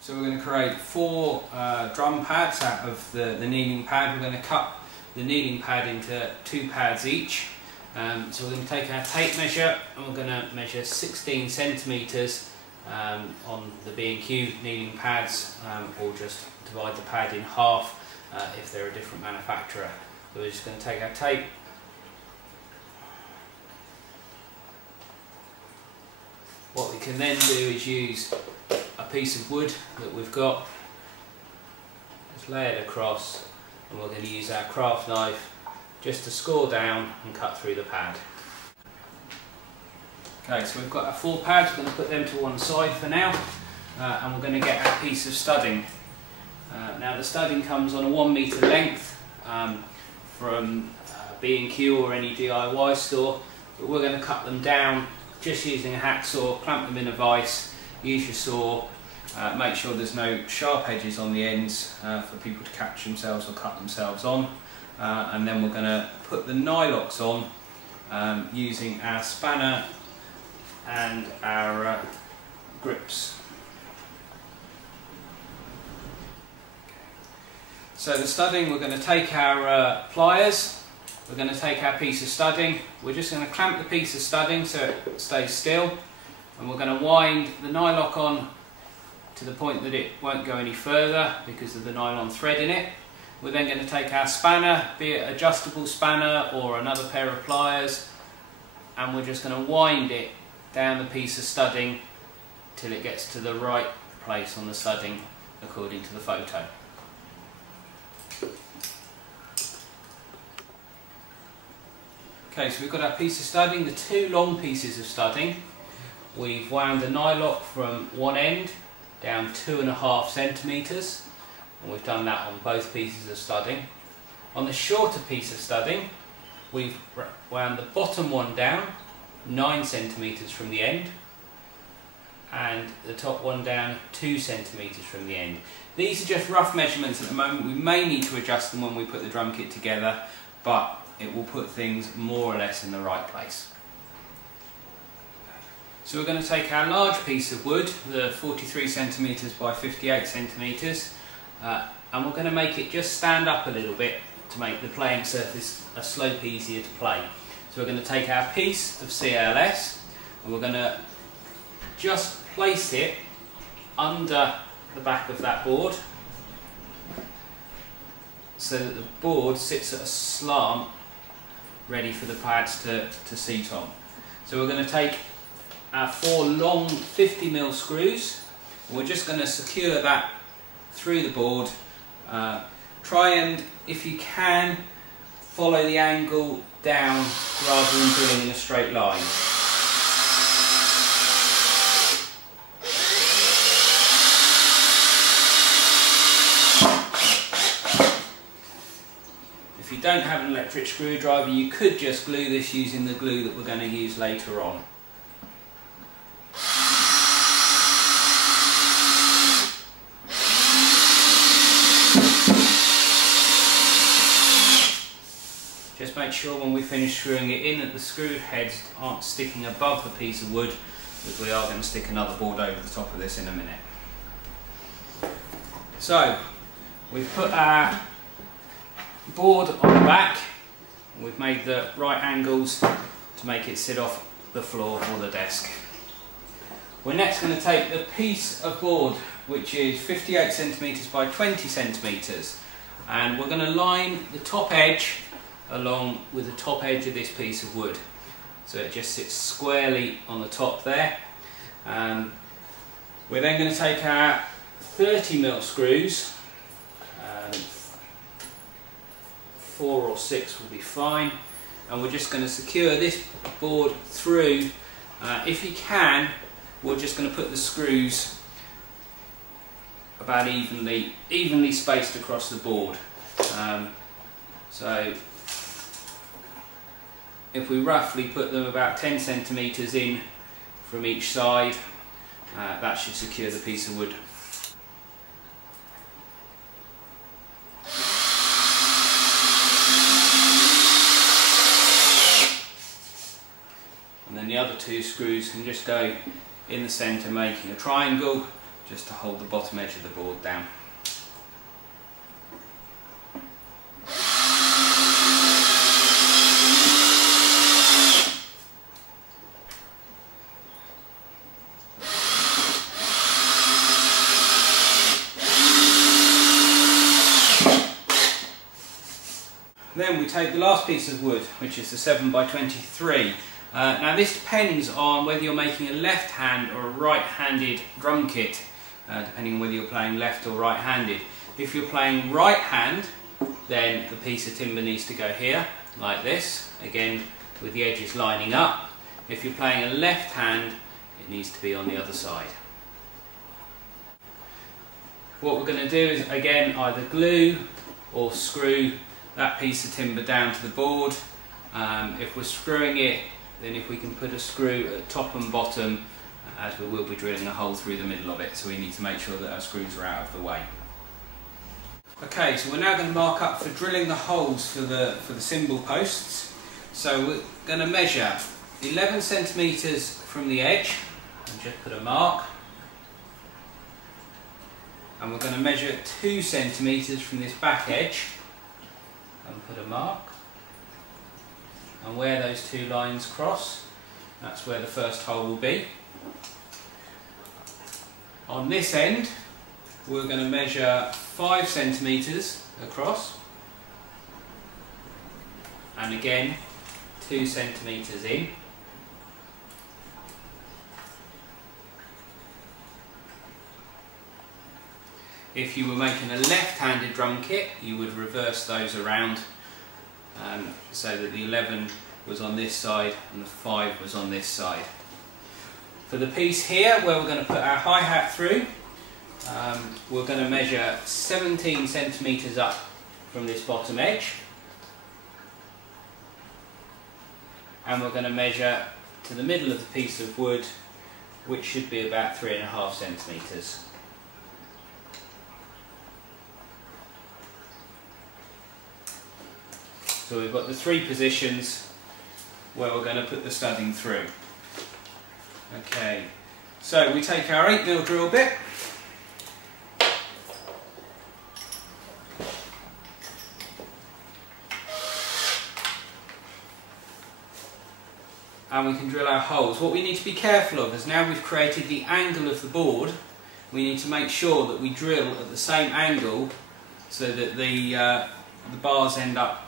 So we're going to create 4 drum pads out of the kneeling pad. We're going to cut the kneeling pad into 2 pads each. So we're going to take our tape measure and we're going to measure 16 centimetres on the B&Q kneeling pads, or just divide the pad in half if they're a different manufacturer. So we're just going to take our tape, what we can then do is use a piece of wood that we've got, just lay it across, and we're going to use our craft knife just to score down and cut through the pad. Okay, so we've got our 4 pads. We're going to put them to one side for now, and we're going to get our piece of studding. Now the studding comes on a 1 metre length from B&Q or any DIY store, but we're going to cut them down just using a hacksaw, clamp them in a vise, use your saw, make sure there's no sharp edges on the ends for people to catch themselves or cut themselves on, and then we're going to put the nylocks on using our spanner and our grips. So the studding, we're going to take our pliers, we're going to take our piece of studding, we're just going to clamp the piece of studding so it stays still, and we're going to wind the nylock on to the point that it won't go any further because of the nylon thread in it. We're then going to take our spanner, be it adjustable spanner or another pair of pliers, and we're just going to wind it down the piece of studding till it gets to the right place on the studding according to the photo. Okay, so we've got our piece of studding, the 2 long pieces of studding. We've wound the nylock from one end down 2.5 centimetres, and we've done that on both pieces of studding. On the shorter piece of studding, we've wound the bottom one down 9 centimetres from the end, and the top one down 2 centimetres from the end. These are just rough measurements at the moment. We may need to adjust them when we put the drum kit together, but it will put things more or less in the right place. So we're going to take our large piece of wood, the 43 centimetres by 58 centimetres, and we're going to make it just stand up a little bit to make the playing surface a slope easier to play. So we're going to take our piece of CLS and we're going to just place it under the back of that board so that the board sits at a slant ready for the pads to seat on. So we're going to take our 4 long 50mm screws and we're just going to secure that through the board. Try and, if you can, follow the angle down rather than drilling in a straight line. If you don't have an electric screwdriver, you could just glue this using the glue that we're going to use later on. Just make sure when we finish screwing it in that the screw heads aren't sticking above the piece of wood, because we are going to stick another board over the top of this in a minute. So we've put our board on the back, we've made the right angles to make it sit off the floor or the desk. We're next going to take the piece of board which is 58 centimetres by 20 centimetres, and we're going to line the top edge along with the top edge of this piece of wood so it just sits squarely on the top there. We're then going to take our 30mm screws, 4 or 6 will be fine, and we're just going to secure this board through. If you can, we're just going to put the screws about evenly spaced across the board. So if we roughly put them about 10 centimetres in from each side, that should secure the piece of wood. And then the other 2 screws can just go in the centre, making a triangle just to hold the bottom edge of the board down. Then we take the last piece of wood, which is the 7x23. Now this depends on whether you're making a left hand or a right-handed drum kit, depending on whether you're playing left or right-handed. If you're playing right hand, then the piece of timber needs to go here, like this, again with the edges lining up. If you're playing a left hand, it needs to be on the other side. What we're going to do is again either glue or screw that piece of timber down to the board. If we're screwing it, then if we can put a screw at top and bottom, as we will be drilling a hole through the middle of it, so we need to make sure that our screws are out of the way. Okay, so we're now going to mark up for drilling the holes for the cymbal posts. So we're going to measure 11 centimetres from the edge, and just put a mark. And we're going to measure 2 centimetres from this back edge, and put a mark. And where those two lines cross, that's where the first hole will be. On this end, we're going to measure 5 centimetres across, and again 2 centimetres in. If you were making a left-handed drum kit, you would reverse those around so that the 11 was on this side and the 5 was on this side. For the piece here, where we're going to put our hi-hat through, we're going to measure 17 centimetres up from this bottom edge, and we're going to measure to the middle of the piece of wood, which should be about 3.5 centimetres. So we've got the 3 positions where we're going to put the studding through. Okay, so we take our 8mm drill bit, and we can drill our holes. What we need to be careful of is now we've created the angle of the board, we need to make sure that we drill at the same angle so that the bars end up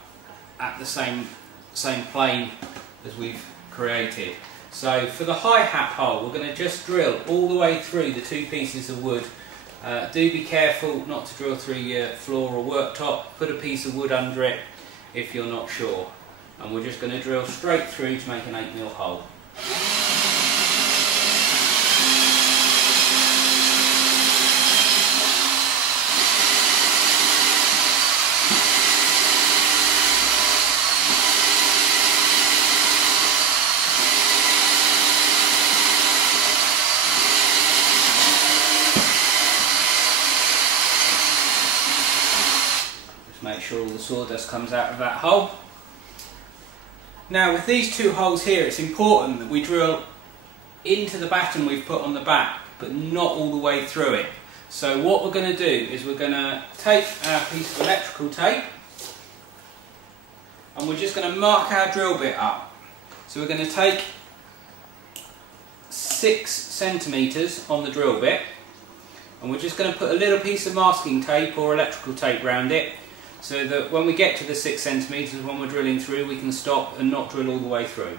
at the same plane as we've created. So for the hi-hat hole, we're going to just drill all the way through the 2 pieces of wood. Do be careful not to drill through your floor or worktop. Put a piece of wood under it if you're not sure. And we're just going to drill straight through to make an 8mm hole. Make sure all the sawdust comes out of that hole. Now with these 2 holes here, it's important that we drill into the batten we've put on the back, but not all the way through it. So what we're going to do is we're going to take our piece of electrical tape, and we're just going to mark our drill bit up. So we're going to take 6 centimetres on the drill bit, and we're just going to put a little piece of masking tape or electrical tape around it, so that when we get to the 6 centimetres when we're drilling through, we can stop and not drill all the way through.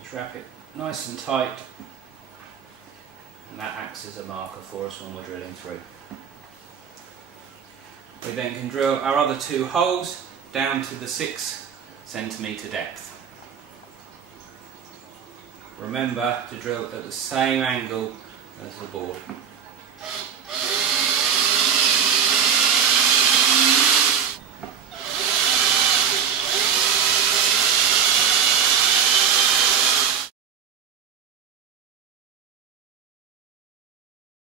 Just wrap it nice and tight, and that acts as a marker for us when we're drilling through. We then can drill our other 2 holes down to the 6 centimetre depth. Remember to drill at the same angle as the board.